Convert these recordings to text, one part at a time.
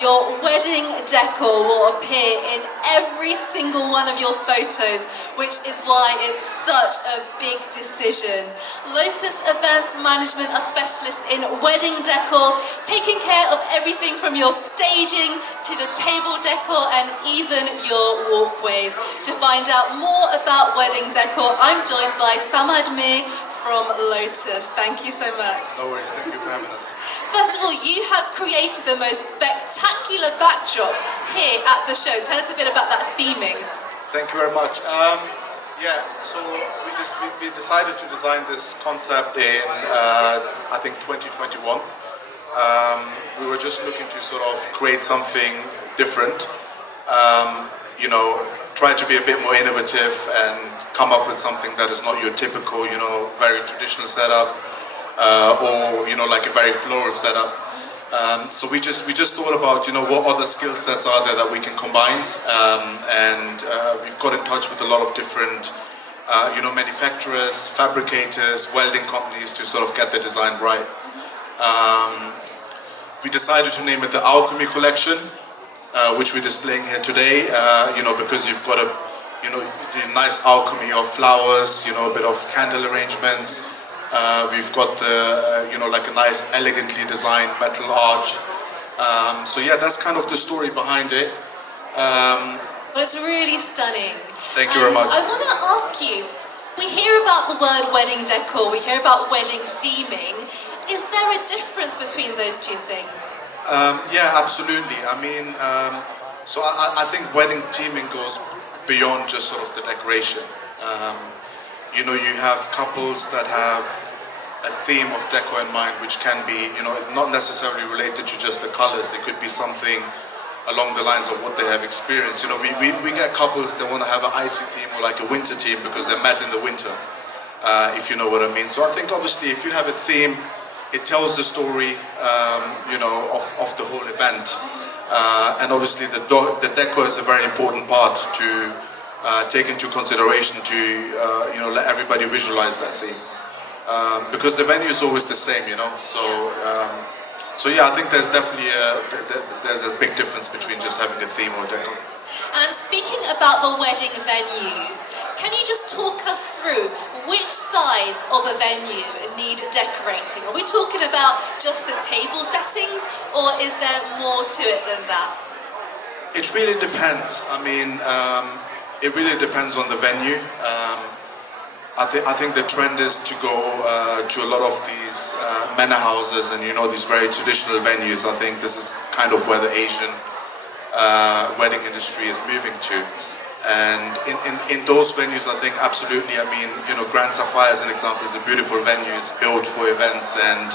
Your wedding decor will appear in every single one of your photos, which is why it's such a big decision. Lotus Events Management are specialists in wedding decor, taking care of everything from your staging to the table decor and even your walkways. To find out more about wedding decor, I'm joined by Samad Mir from Lotus. Thank you so much. No worries, thank you for having us. First of all, you have created the most spectacular backdrop here at the show. Tell us a bit about that theming. Thank you very much. So we decided to design this concept in I think 2021. We were just looking to sort of create something different. Try to be a bit more innovative and come up with something that is not your typical, very traditional setup. Or like a very floral setup. So we just thought about what other skill sets are there that we can combine, and we've got in touch with a lot of different manufacturers, fabricators, welding companies to sort of get the design right. We decided to name it the Alchemy Collection, which we're displaying here today. Because you've got the nice alchemy of flowers, a bit of candle arrangements. We've got the, like a nice elegantly designed metal arch. So yeah, that's kind of the story behind it. Well, it's really stunning. Thank you very much. I want to ask you, we hear about the word wedding decor, we hear about wedding theming. Is there a difference between those two things? Yeah, absolutely. I mean, so I think wedding theming goes beyond just sort of the decoration. You have couples that have a theme of decor in mind, which can be, not necessarily related to just the colors. It could be something along the lines of what they have experienced. We get couples that want to have an icy theme or like a winter theme because they met in the winter, if you know what I mean. So I think obviously if you have a theme, it tells the story, of the whole event. And obviously the decor is a very important part to take into consideration to let everybody visualize that theme, because the venue is always the same, so yeah, I think there's definitely there's a big difference between just having a theme or decor. And speaking about the wedding venue, can you just talk us through which sides of a venue need decorating? Are we talking about just the table settings, or is there more to it than that? It really depends. I mean, it really depends on the venue. I think the trend is to go to a lot of these manor houses and these very traditional venues. I think this is kind of where the Asian wedding industry is moving to. And in those venues, I think absolutely. I mean, Grand Sapphire as an example is a beautiful venue. It's built for events, and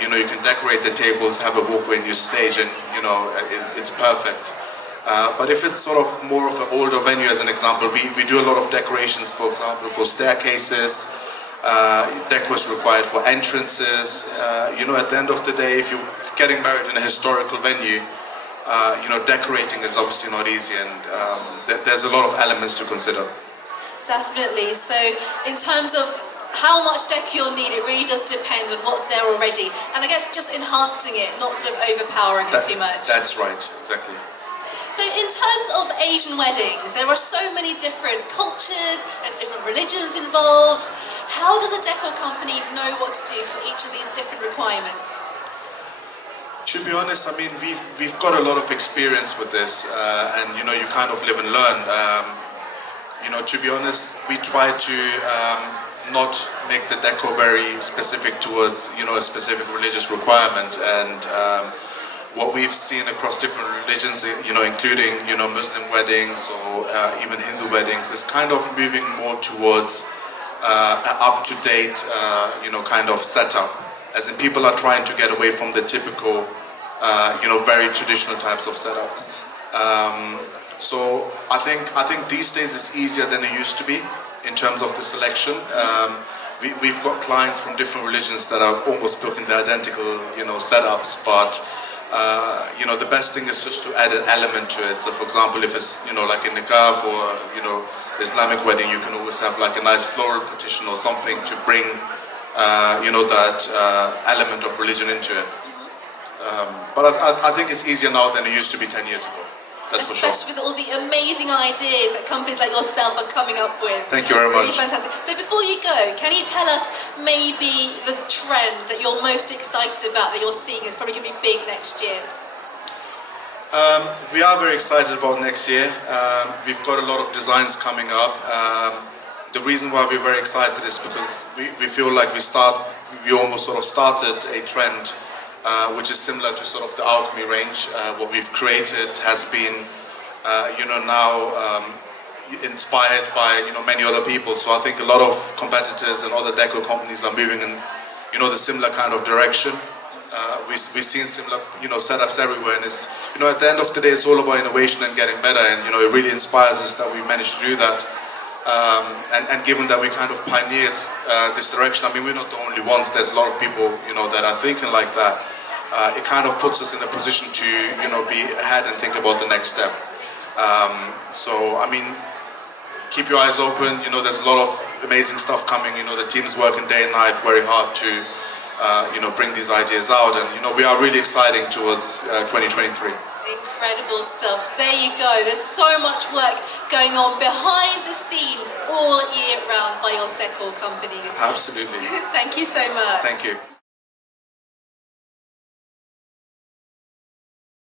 you can decorate the tables, have a walkway in your stage, and it's perfect. But if it's sort of more of an older venue, as an example, we do a lot of decorations, for example, for staircases. Decor is required for entrances. At the end of the day, if you're getting married in a historical venue, decorating is obviously not easy, and there's a lot of elements to consider. Definitely. So in terms of how much decor you'll need, it really does depend on what's there already. And I guess just enhancing it, not sort of overpowering it too much. That's right, exactly. So in terms of Asian weddings, there are so many different cultures, there's different religions involved. How does a decor company know what to do for each of these different requirements? To be honest, I mean, we've got a lot of experience with this, and you kind of live and learn. To be honest, we try to not make the decor very specific towards a specific religious requirement, and what we've seen across different religions, including Muslim weddings or even Hindu weddings, is kind of moving more towards an up-to-date kind of setup, as in people are trying to get away from the typical very traditional types of setup. So I think these days it's easier than it used to be in terms of the selection. We've got clients from different religions that are almost booking the identical setups, but the best thing is just to add an element to it. So for example, if it's like a nikah or Islamic wedding, you can always have like a nice floral petition or something to bring that element of religion into it. But I think it's easier now than it used to be 10 years ago. That's for sure. Especially with all the amazing ideas that companies like yourself are coming up with. Thank you very much. Really fantastic. So before you go, can you tell us maybe the trend that you're most excited about that you're seeing is probably going to be big next year? We are very excited about next year. We've got a lot of designs coming up. The reason why we're very excited is because we feel like we almost sort of started a trend which is similar to sort of the alchemy range. What we've created has been, now inspired by many other people. So I think a lot of competitors and other decor companies are moving in the similar kind of direction. We've seen similar setups everywhere, and it's at the end of the day it's all about innovation and getting better, and it really inspires us that we managed to do that. And given that we kind of pioneered this direction, I mean, we're not the only ones. There's a lot of people that are thinking like that. It kind of puts us in a position to be ahead and think about the next step. So I mean, keep your eyes open. There's a lot of amazing stuff coming. The team's working day and night very hard to bring these ideas out, and we are really exciting towards 2023. Incredible stuff. So there you go. There's so much work going on behind the scenes all year round by your decor companies. Absolutely. Thank you so much. Thank you.